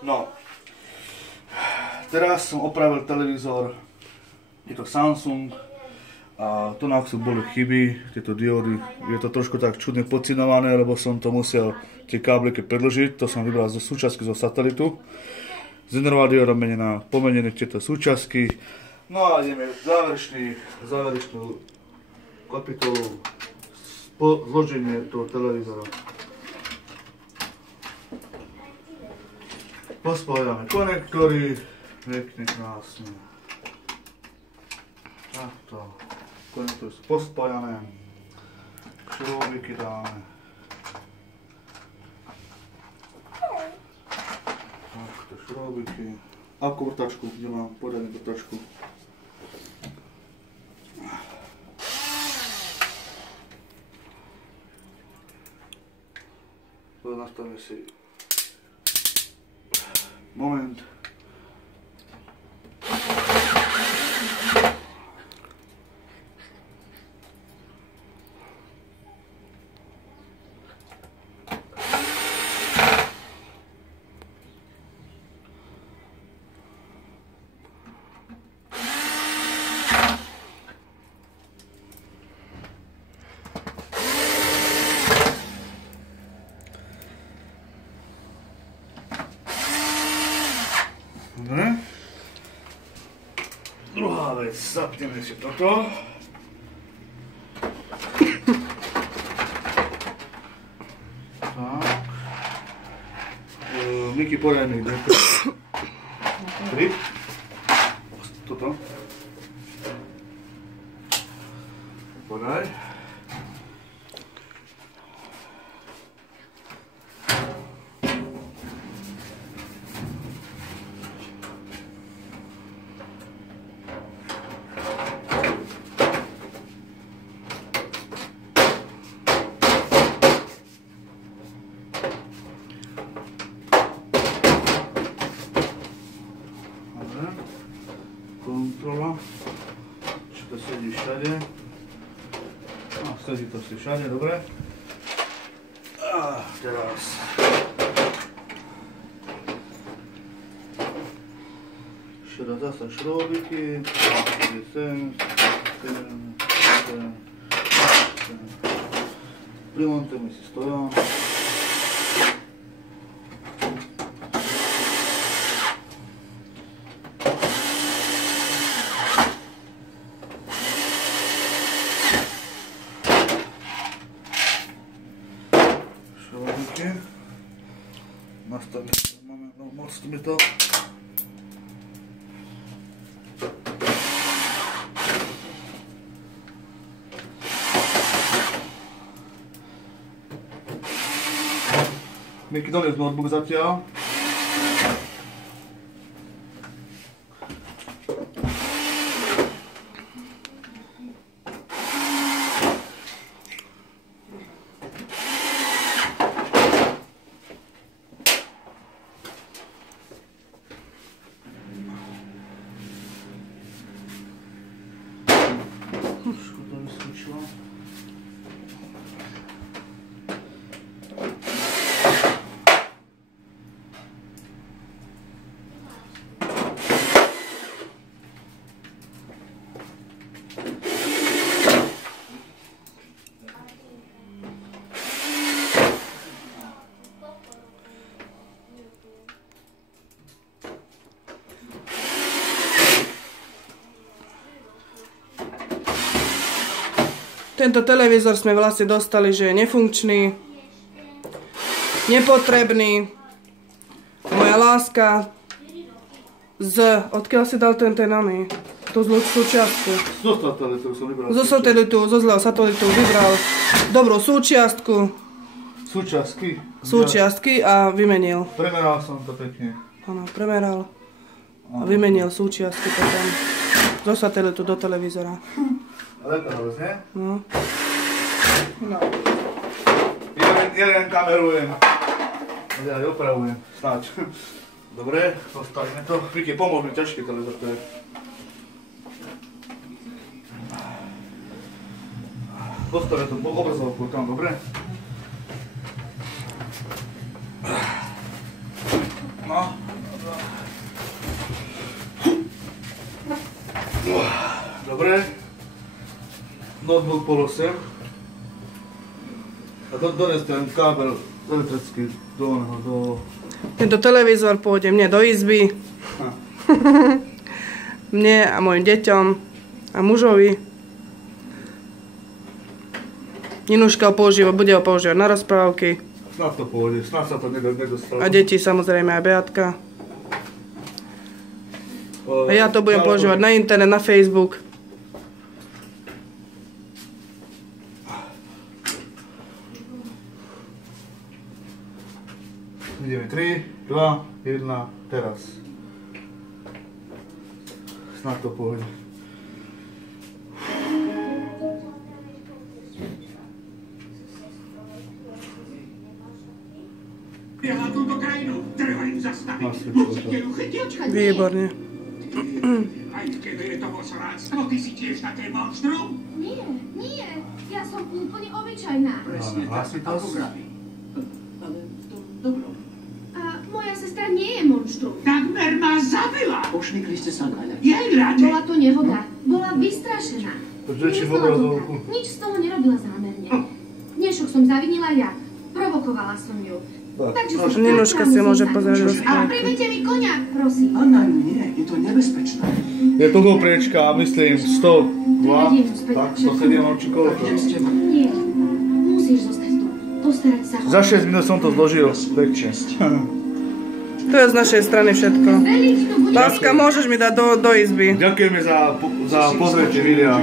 No. Teraz som opravil televízor. Je to Samsung. A tu na boli chyby, tieto diódy. Je to trošku tak čudne pocinované, lebo som to musel tie kábliky predĺžiť. To som vybral zo súčiastky zo satelitu. Zgeneroval dióda menená, pomenené tieto súčiastky. No a ideme záverečnú kapitolu. Zloženie toho televízora. Pospájame konektory. Pekne, krásne. Takto. Konektory sú pospájané. Šroubíky dáme. Takto šroubíky. Akú vrtačku, kde mám poriadnu vrtačku. Nastavíme si moment. Dobre. Druhá vec, zapneme si toto. Tak. Miký poriadny grip. Toto. Podaj. Kontrola, či to sedí všade. No, sedí to si všade, dobre. A teraz ešte raz zase šroubíky, sem. Primontujeme si stojan. Nastavíme to, máme moc mi to. Miky donies notebook zatiaľ. Škoda vyskočila. Tento televízor sme vlastne dostali, že je nefunkčný, nepotrebný. Moja láska odkiaľ si dal ten oný, tú zlú súčiastku? Zo satelitu som vybral. Zo satelitu, zo zlého satelitu vybral dobrú súčiastku. Súčiastky a vymenil. Premeral som to pekne. Áno, premeral a vymenil súčiastky potom zo satelitu do televízora. Lepá vec, nie? No. Ja len kamerujem. Ja aj opravujem, snáď. Dobre, postavíme to. Víky, pomôž mi, ťažký televízor to je. Postavíme to obrazovku tam, dobre? Dobre. Notebook polosem. A dones ten kábel elektrický do... Tento televízor pôjde mne do izby. Mne a mojim deťom a mužovi. Ninuška bude ho používať na rozprávky. Snad to pôjde, snad sa to nedostalo. A deti samozrejme aj Beatka. A ja to budem používať na internet, na Facebook. Ideme 3, 2, 1, teraz. Snad to pôjde. túto krajinu, treba im zastaviť. Musíte ju chytiť. Výborne. Aj keby je to posráctvo, ty si tiež také monštrum? Nie, nie. Ja som úplne obyčajná. Presne tak, ako vraví. Ale v tom dobrom. A moja sestra nie je monštrum. Takmer ma zabila. Pošvikli ste sa na ňa. Jej rade. Bola to nehoda. Bola vystrašená. Nemyslela to tak. Nič z toho nerobila zámerne. Dnešok som zavinila ja. Provokovala som ju. Takže som Ninuška si môže pozrieť rozprávky. A privete mi konia, prosím. Anna, nie, je to nebezpečné. Je to priečka, myslím, 102, tak, 107 či koľko. Nie, musíš zostať tu. Postarať sa. Za 6 minút som to zložil, pekne. To je z našej strany všetko. Veľmi ti to bude. Láska, môžeš mi dať do izby. Ďakujeme za pozretie videa.